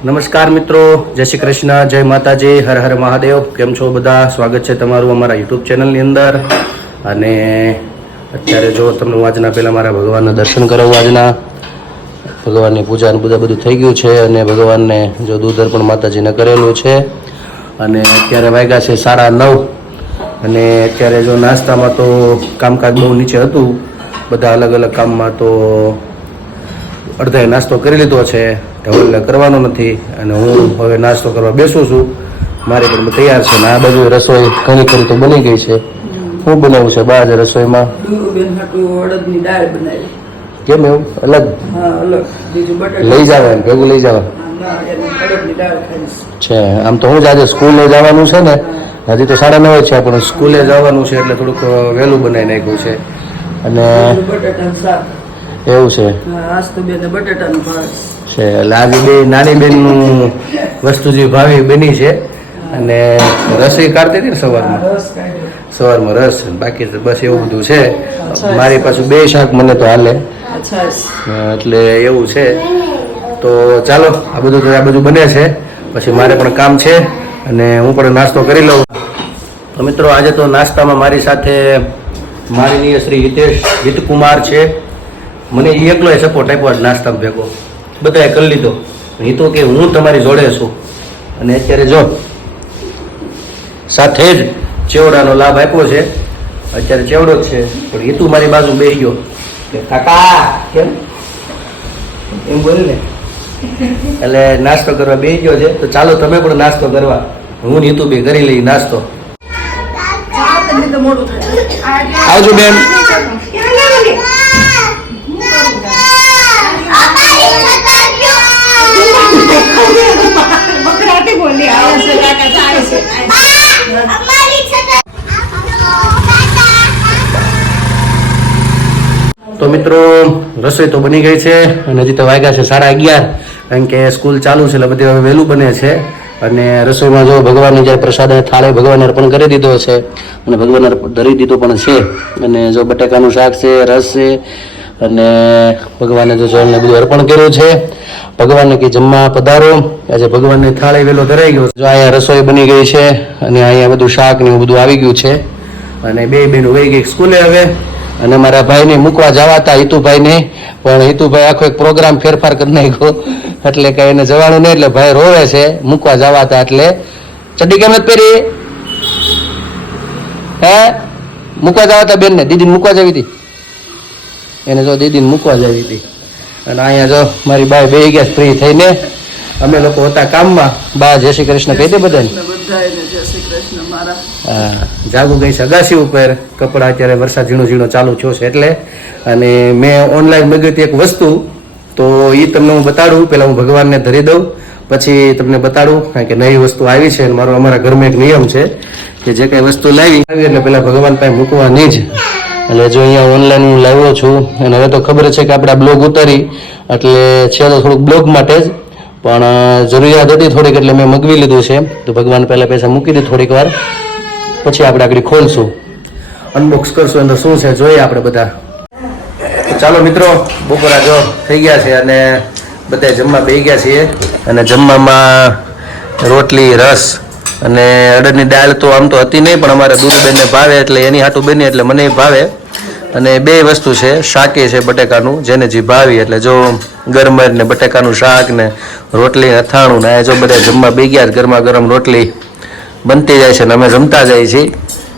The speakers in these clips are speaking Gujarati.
નમસ્કાર મિત્રો, જય શ્રી કૃષ્ણ, જય માતાજી, હર હર મહાદેવ. કેમ છો બધા? સ્વાગત છે તમારું અમારા યુટ્યુબ ચેનલની અંદર. અને અત્યારે જો તમને હું આજના પહેલાં મારા ભગવાનના દર્શન કરાવું. આજના ભગવાનની પૂજા બધું થઈ ગયું છે અને ભગવાનને જો દૂધ અર્પણ માતાજીને કરેલું છે. અને અત્યારે વાગ્યા છે 9:30. અને અત્યારે જો નાસ્તામાં તો કામકાજ બહુ નીચે હતું, બધા અલગ અલગ કામમાં, તો અડધાએ નાસ્તો કરી લીધો છે, ઢવલને કરવાનો નથી. અને હું હવે નાસ્તો કરવા બેસું છું. મારે પણ તૈયાર છે ને આ બધું રસોઈ ઘણી ખરી તો બની ગઈ છે. શું બનાવ્યું છે બા આજે રસોઈમાં? અડદની દાળ બનાવી. કેમ એવું અલગ? લઈ જવા ભેગું લઈ જવા છે. આમ તો હું જ આજે સ્કૂલે જવાનું છે ને, હજી તો 9:30 છે, પણ સ્કૂલે જવાનું છે એટલે થોડુંક વહેલું બનાવી નાખ્યું છે. અને એવું છે છે એટલે આજે બે નાની બેનનું વસ્તુ જે ભાવી બની છે. અને રસોઈ કાઢતી હતી ને સવારમાં રસ, બાકી બસ એવું બધું છે. મારી પાછું 2 શાક મને તો હાલે, એટલે એવું છે. તો ચાલો આ બધું બને છે, પછી મારે પણ કામ છે અને હું પણ નાસ્તો કરી લઉં. તો મિત્રો આજે તો નાસ્તામાં મારી સાથે મારી શ્રી હિતકુમાર છે. મને એકલો સપોર્ટ આપ્યો નાસ્તામાં ભેગો, બધાએ કરી લીધો. એ તો કે હું તમારી જોડે છું. અને અત્યારે જો સાથે જ ચેવડાનો લાભ આપ્યો છે. અત્યારે ચેવડો જ છે, પણ હિતુ મારી બાજુ બેસી ગયો કે કાકા કેમ એમ બોલ્યું ને, એટલે નાસ્તો કરવા બેસી ગયો છે. તો ચાલો તમે પણ નાસ્તો કરવા, હું હિતુ બે કરી લઈ નાસ્તો. આવજો બેન. તો મિત્રો રસોઈ તો બની ગઈ છે અને હજી તો વાગ્યા છે 11:30, કારણ કે સ્કૂલ ચાલુ છે એટલે બધી હવે વહેલું બને છે. અને રસોઈમાં જો ભગવાનની જે પ્રસાદ થાળે ભગવાનને અર્પણ કરી દીધો છે અને ભગવાનને ધરી દીધો પણ છે. અને જો બટાકાનું શાક છે, રસ છે, અને ભગવાનને જો જળને બધું અર્પણ કર્યું છે. ભગવાનને કે જમવા પધારો. આજે ભગવાનની થાળી વેલો ધરાઈ ગયો. જો અહીંયા રસોઈ બની ગઈ છે અને અહીંયા બધું શાક ને બધું આવી ગયું છે. અને બે બેનું વહી ગઈ સ્કૂલે હવે. અને મારા ભાઈને મૂકવા જવા હતા, હિતુભાઈને, પણ હિતુભાઈ આખો એક પ્રોગ્રામ ફેરફાર કરી નાખ્યો, એટલે કઈ એને જવાનું નહીં. એટલે ભાઈ રોવે છે, મૂકવા જવા હતા એટલે. ચડ્ડી કેમ નથી પહેરી? હે મૂકવા જવા હતા બેનને, દીદીને મૂકવા જવી હતી એને. જો દીદીને મૂકવા જવી હતી. અને અહીંયા જો મારી બાઈ બેસી ગયા ફ્રી થઈને. અમે લોકો હતા કામમાં. બા જય શ્રી કૃષ્ણ કહી દે બધાને. હા, જાગુ ગઈ છે અગાસી ઉપર. કપડાં અત્યારે વરસાદ ઝીણો ચાલુ થયો છે એટલે. અને મેં ઓનલાઈન મંગાવી હતી એક વસ્તુ, તો એ તમને હું બતાડું. પહેલાં હું ભગવાનને ધરી દઉં, પછી તમને બતાડું, કારણ કે નવી વસ્તુ આવી છે. મારો અમારા ઘરમાં એક નિયમ છે કે જે કંઈ વસ્તુ લાવી એટલે પહેલાં ભગવાન પાસે મૂકવાની જ. એટલે જો અહીંયા ઓનલાઈન હું લાવ્યો છું. અને હવે તો ખબર છે કે આપણે બ્લોગ ઉતારી એટલે છે તો થોડુંક બ્લોગ માટે જ, પણ જરૂરિયાત હતી થોડીક એટલે મેં મગવી લીધું છે. તો ભગવાન પહેલાં પૈસા મૂકી દે થોડીક વાર, પછી આપણે આગળ ખોલશું, અનબોક્સ કરશું અંદર શું છે જોઈએ આપણે બધા. ચાલો મિત્રો, બપોરા જો થઈ ગયા છે અને બધા જમવા બેસી ગયા છીએ. અને જમવામાં રોટલી, રસ અને અડદની દાળ તો આમ તો હતી નહીં, પણ અમારે દૂધબેનને ભાવે એટલે એની હાટું બની, એટલે મને ભાવે. અને 2 વસ્તુ છે, શાકે છે બટેકાનું, જેને જે ભાવી. એટલે જો ગરમર ને બટેકાનું શાક ને રોટલી અથાણું ને જો બધા જમવા બેસી ગયા. ગરમા ગરમ રોટલી બનતી જાય છે ને અમે જમતા જઈએ છીએ.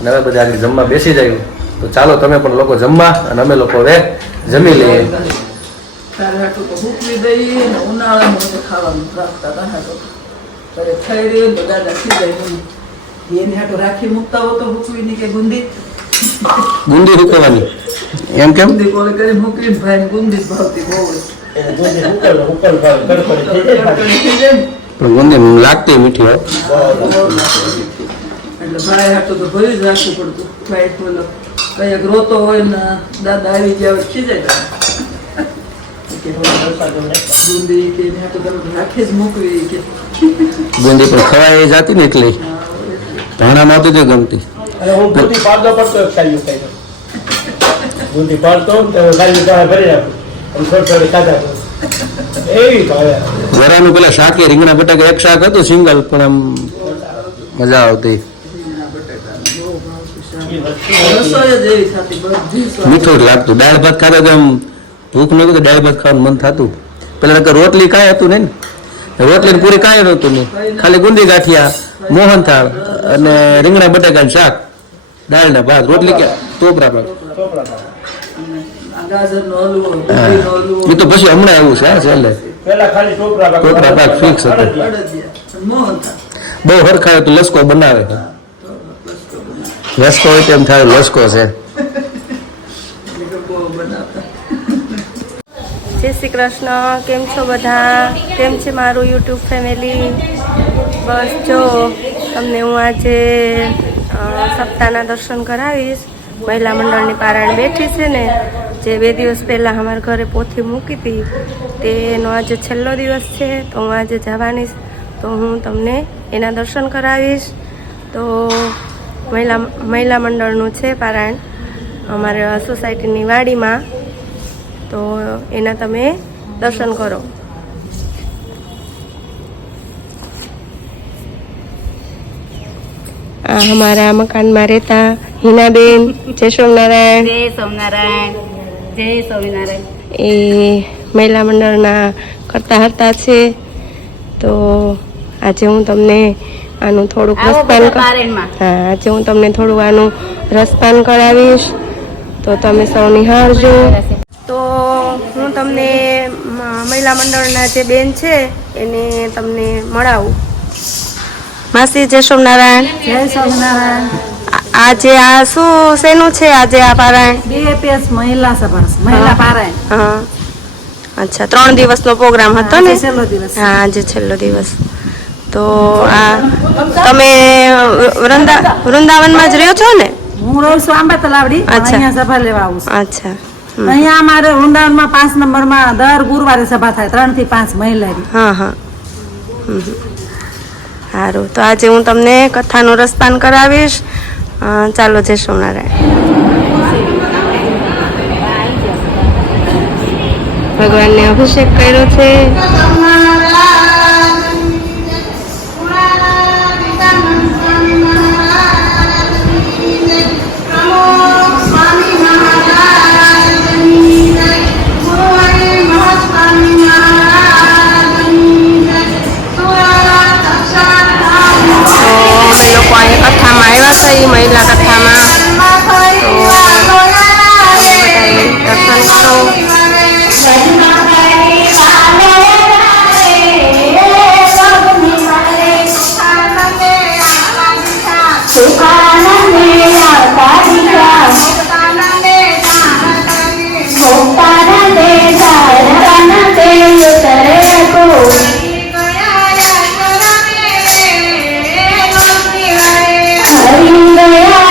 અને હવે બધા આગળ જમવા બેસી જાય. તો ચાલો તમે પણ લોકો જમવા અને અમે લોકો હવે જમી લઈએ. ગુંદી હુકવાની એમ કેમ? પણ ગુંદી લાગતી મીઠી હોય એટલે ભાઈ હાટું તો ભરી જ રાખવું પડતું. ભાઈ બોલો કઈક રોતો હોય ને દાદા આવી ગયા ખીજાય રાખી જ મૂકવી કે ગુંદી પણ ખવાય જાતી ને એટલે ધાણામાં આવતી તો ગમતી. ગુંદી પાડતો પડતો ગુંદી પાડતો ભરી આપું થોડી થોડી ખાધા એવી ભાવે. વરાનું પેલા શાકે રીંગણા બટાકા એક શાક હતું સિંગલ પણ આમ મજા આવતી. રસોઈ જ એવી થતી બધી સ્વાદ. મીઠું જ લાગતું. દાળ ભાત ખાતા તો આમ ભૂખ નહોતી તો દાળ ભાત ખાવાનું મન થતું. પેલા નકર રોટલી કાંઈ હતું નહીં ને રોટલી ને પૂરી કાંઈ નહોતું નહીં, ખાલી ગુંદી ગાંઠિયા, મોહનથાળ અને રીંગણા બટાકાનું શાક, દાળ ને ભાત. રોટલી કે ટોપરા ભાત. ટોપરા ભાવે. આ ગાજરનો હલવો, દૂધીનો હલવો, એ તો પછી હમણાં આવ્યું છે હા છેલ્લે. પેલા ખાલી ટોપરા ભાવે. ટોપરા ભાવે fix હતો. અડદિયા. અડદિયા, મોહનથાળ. બહુ હરખાય તો લસકો બનાવે. લસકો હોય તેમ થાય લસકો છે. બહુ બનાવતા. જય શ્રી કૃષ્ણ. કેમ છો બધા? કેમ છે મારું યુટ્યુબ ફેમિલી? બસ જો તમને હું આજે સપ્તાહના દર્શન કરાવીશ. મહિલા મંડળની પારાયણ બેઠી છે ને, જે 2 દિવસ પહેલાં અમારા ઘરે પોથી મૂકી હતી તેનો આજે છેલ્લો દિવસ છે. તો હું આજે જવાની, તો હું તમને એના દર્શન કરાવીશ. તો મહિલા મંડળનું છે પારાયણ અમારા સોસાયટીની વાડીમાં, તો એના તમે દર્શન કરો. આ અમારા મકાનમાં રહેતા હિનાબેન. જય સ્વામિનારાયણ. જય સ્વામિનારાયણ. જય સ્વામિનારાયણ. એ મહિલા મંડળના કરતા હરતા છે. તો આજે હું તમને આનું થોડુંક આવો રસપાન બધા પારાયણમાં. હા, આજે હું તમને થોડું આનું રસપાન કરાવીશ, તો તમે સૌ નિહાળજો. તો હું તમને મહિલા મંડળના જે બેન છે એને તમને મળાવું. માસી જય સ્વામિનારાયણ. જય સ્વામિનારાયણ. આજે આ શું શેનું છે આજે આ પારાયણ? BAPS મહિલા સભા, મહિલા પારાયણ. હા, અચ્છા, 3 દિવસનો પ્રોગ્રામ હતો ને? આજે છેલ્લો દિવસ. હા, આજે છેલ્લો દિવસ. તો આ તમે વૃંદાવનમાં જ રહ્યો છો ને? હું રહું છું આંબા તલાવડી. અચ્છા. અહીંયા સભા લેવા આવું છું. અચ્છા. અહીંયા અમારે વૃંદાવનમાં 5 નંબરમાં દર ગુરુવારે સભા થાય, 3 થી 5 મહિલાની. હા હા. સારું, તો આજે હું તમને કથાનું રસપાન કરાવીશ. ચાલો, જય સ્વામિનારાયણ. ભગવાનને અભિષેક કર્યો છે. મહિલા કથામાં તો તમે બધાએ દર્શન કરો. હરિ દયા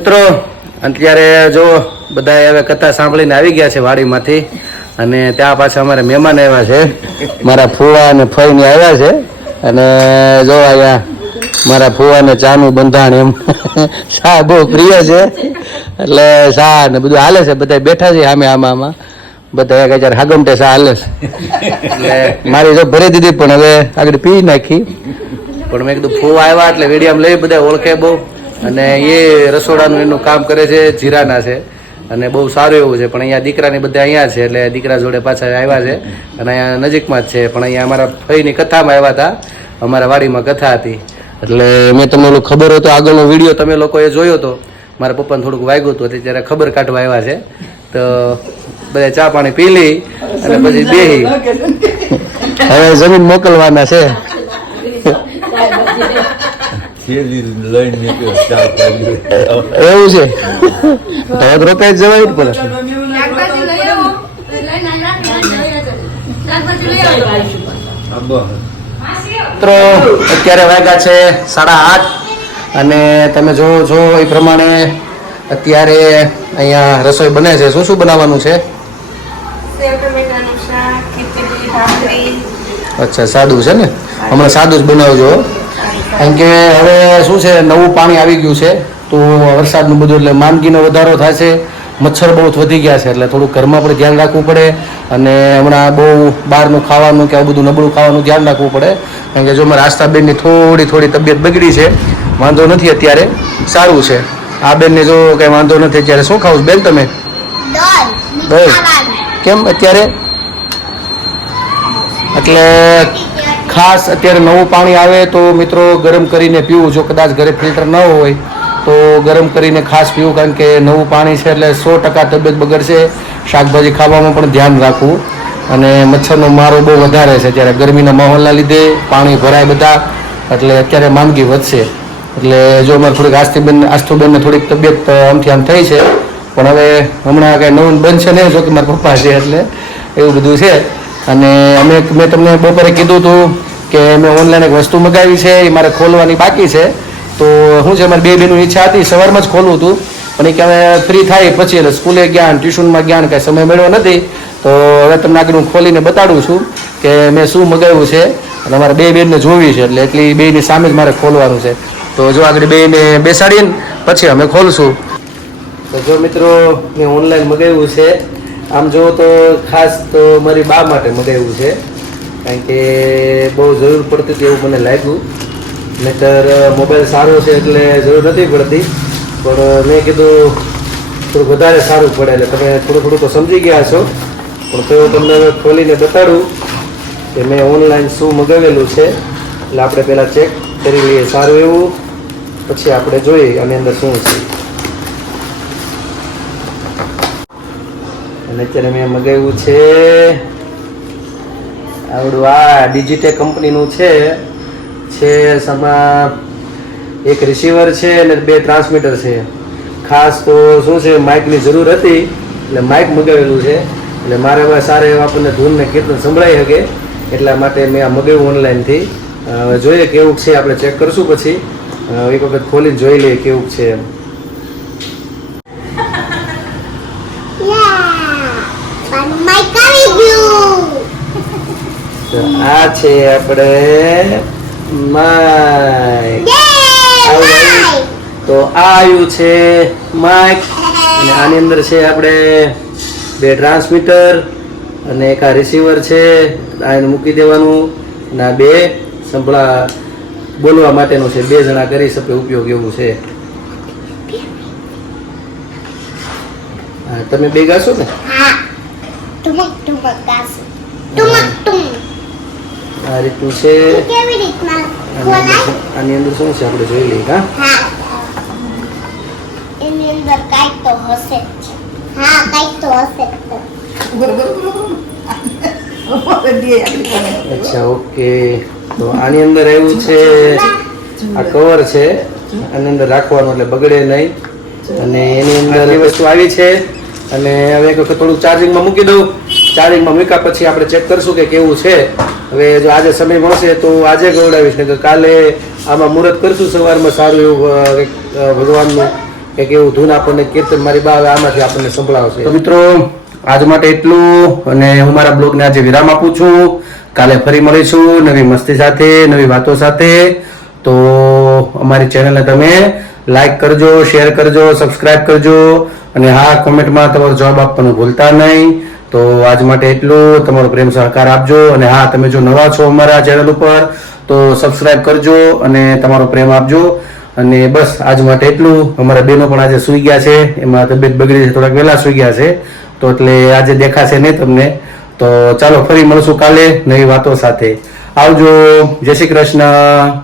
મિત્રો અત્યારે જો બધા હવે કથા સાંભળીને આવી ગયા છે વાડીમાંથી, અને ત્યાં પાછા અમારે મહેમાન આવ્યા છે, મારા ફુવા અને ફઈને આવ્યા છે. અને જો અહીંયા મારા ફુવાને ચાનું બંધાણ એમ શા બહુ પ્રિય છે, એટલે શા ને બધું હાલે છે. બધા બેઠા છે આમાં બધા એક હજાર હાગમટે શા હાલે છે. એટલે મારી જો ભરી દીધી પણ હવે આગળ પી નાખી. પણ મેં કીધું ફુવા આવ્યા એટલે વીડિયામાં લઈ બધા ઓળખે બહુ, અને એ રસોડાનું એનું કામ કરે છે, જીરાના છે, અને બહુ સારું એવું છે. પણ અહીંયા દીકરાની બધા અહીંયા છે, એટલે દીકરા જોડે પાછા આવ્યા છે, અને અહીંયા નજીકમાં જ છે. પણ અહીંયા અમારા ફઈની કથામાં આવ્યા હતા, અમારા વાડીમાં કથા હતી. એટલે મેં તમને ઓલું ખબર હતો આગળનો વિડીયો તમે લોકોએ જોયો હતો, મારા પપ્પાને થોડુંક વાગ્યું હતું, ત્યારે ખબર કાઢવા આવ્યા છે. તો બધા ચા પાણી પી લઈ અને પછી બેહી હવે જમીન મોકલવાના છે. એવું છે તો રોકાઈ જવાય જ પડે. મિત્રો અત્યારે વાગ્યા છે 8:30, અને તમે જો એ પ્રમાણે અત્યારે અહીંયા રસોઈ બને છે. શું શું બનાવવાનું છે? અચ્છા, સાદું છે ને? હમણાં સાદું જ બનાવજો, કારણ કે હવે શું છે નવું પાણી આવી ગયું છે, તો વરસાદનું બધું એટલે માંદગીનો વધારો થાય છે, મચ્છર બહુ વધી ગયા છે, એટલે થોડું ઘરમાં પણ ધ્યાન રાખવું પડે. અને હમણાં બહુ બહારનું ખાવાનું કે આવું બધું નબળું ખાવાનું ધ્યાન રાખવું પડે, કારણ કે જો મારા આસ્થાબેનની થોડી તબિયત બગડી છે. વાંધો નથી, અત્યારે સારું છે. આ બેનને જો કંઈ વાંધો નથી અત્યારે. શું ખાવું બેન તમે? દહીં. કેમ અત્યારે? એટલે ખાસ અત્યારે નવું પાણી આવે તો મિત્રો ગરમ કરીને પીવું. જો કદાચ ઘરે ફિલ્ટર ન હોય તો ગરમ કરીને ખાસ પીવું, કારણ કે નવું પાણી છે એટલે 100% તબિયત બગડશે. શાકભાજી ખાવામાં પણ ધ્યાન રાખવું. અને મચ્છરનો મારો બહુ વધારે છે અત્યારે ગરમીના માહોલના લીધે, પાણી ભરાય બધા, એટલે અત્યારે માંદગી વધશે. એટલે જો અમારે થોડીક આસ્થુબેનને થોડીક તબિયત આમથી આમ થઈ છે, પણ હવે હમણાં કાંઈ નવું બનશે નહીં, જો કે મારા પપ્પા છે એટલે એવું બધું છે. અને મેં તમને બપોરે કીધું હતું કે મેં ઓનલાઈન એક વસ્તુ મગાવી છે, એ મારે ખોલવાની બાકી છે. તો શું છે, મારી બે બહેનોની ઈચ્છા હતી સવારમાં જ ખોલવું હતું, પણ એ કે હવે ફ્રી થાય પછી, એટલે સ્કૂલે ગયા ટ્યુશનમાં ગયા, કાંઈ સમય મળ્યો નથી. તો હવે તમને આગળ હું ખોલીને બતાડું છું કે મેં શું મગાવ્યું છે, અને મારા બે બહેનને જોવી છે, એટલે એટલી બેની સામે જ મારે ખોલવાનું છે. તો જો આગળ બેને બેસાડીને પછી અમે ખોલશું. તો જો મિત્રો મેં ઓનલાઈન મગાવ્યું છે. આમ જો તો ખાસ તો મારી બા માટે મગાવ્યું છે, કારણ કે બહુ જરૂર પડતી હતી એવું મને લાગ્યું. નહીંતર મોબાઈલ સારો છે એટલે જરૂર નથી પડતી, પણ મેં કીધું થોડું વધારે સારું પડે, એટલે તમે થોડું તો સમજી ગયા છો. પણ તો તમને હવે ખોલીને બતાડું કે મેં ઓનલાઈન શું મગાવેલું છે. એટલે આપણે પહેલાં ચેક કરી લઈએ સારું એવું, પછી આપણે જોઈએ આની અંદર શું છે. અને અત્યારે મેં મગાવ્યું છે આવડું આ ડિજિટેક કંપનીનું છે. આમાં એક રિસીવર છે અને 2 ટ્રાન્સમીટર છે. ખાસ તો શું છે માઇકની જરૂર હતી એટલે માઇક મગાવેલું છે, એટલે મારે હવે સારા એવા આપણને ધૂનને કીર્તન સંભળાઈ શકે એટલા માટે મેં આ મગાવ્યું ઓનલાઈનથી. જોઈએ કેવું છે, આપણે ચેક કરશું પછી. એક વખત ખોલીને જોઈ લઈએ કેવું છે એમ. આ છે આપણે માઇક. તો આ આવ્યું છે માઇક, અને આની અંદર છે આપણે 2 ટ્રાન્સમીટર અને એક આ રિસીવર છે. આ એને મૂકી દેવાનું, અને આ 2 સંભળા બોલવા માટેનું છે, 2 જણા કરી શકે ઉપયોગ એવું છે. હા, તમે બે ગાશો ને? આ રીતનું છે. આની અંદર શું છે આપણે જોઈ લઈએ. એની અંદર કાંઈક તો હશે. હા, કાંઈક તો હશે. અચ્છા, ઓકે. તો આની અંદર એવું છે, આ કવર છે, આની અંદર રાખવાનું એટલે બગડે નહીં. અને એની અંદર એ વસ્તુ આવી છે. અને હવે એક વખત થોડું ચાર્જિંગમાં મૂકી દઉં. ચાર્જિંગમાં મૂક્યા પછી આપણે ચેક કરશું કે કેવું છે. હવે જો આજે સમય મળશે તો આજે ગવડાવીશ, ને કાલે આમાં મુહૂર્ત કરશું સવારમાં સારું એવું ભગવાનનું, કંઈક એવું ધૂન આપણને કીર્તન મારી બા આમાંથી આપણને સંભળાવશે. તો મિત્રો આજ માટે એટલું, અને હું મારા બ્લોગને આજે વિરામ આપું છું. કાલે ફરી મળીશું નવી મસ્તી સાથે, નવી વાતો સાથે. તો અમારી ચેનલને તમે લાઈક કરજો, શેર કરજો, સબસ્ક્રાઇબ કરજો, અને હા, કોમેન્ટમાં તમારો જવાબ આપવાનું ભૂલતા નહીં. તો આજ માટે એટલું. તમારો પ્રેમ સહકાર આપજો, અને હા, તમે જો નવા છો અમારા ચેનલ ઉપર તો સબસ્ક્રાઇબ કરજો અને તમારો પ્રેમ આપજો. અને બસ આજ માટે એટલું. અમારા બહેનો પણ આજે સૂઈ ગયા છે, એમાં તબિયત બગડી છે, થોડાક વહેલા સૂઈ ગયા છે, તો એટલે આજે દેખાશે નહીં તમને. તો ચાલો ફરી મળશું કાલે નવી વાતો સાથે. આવજો. જય શ્રી કૃષ્ણ.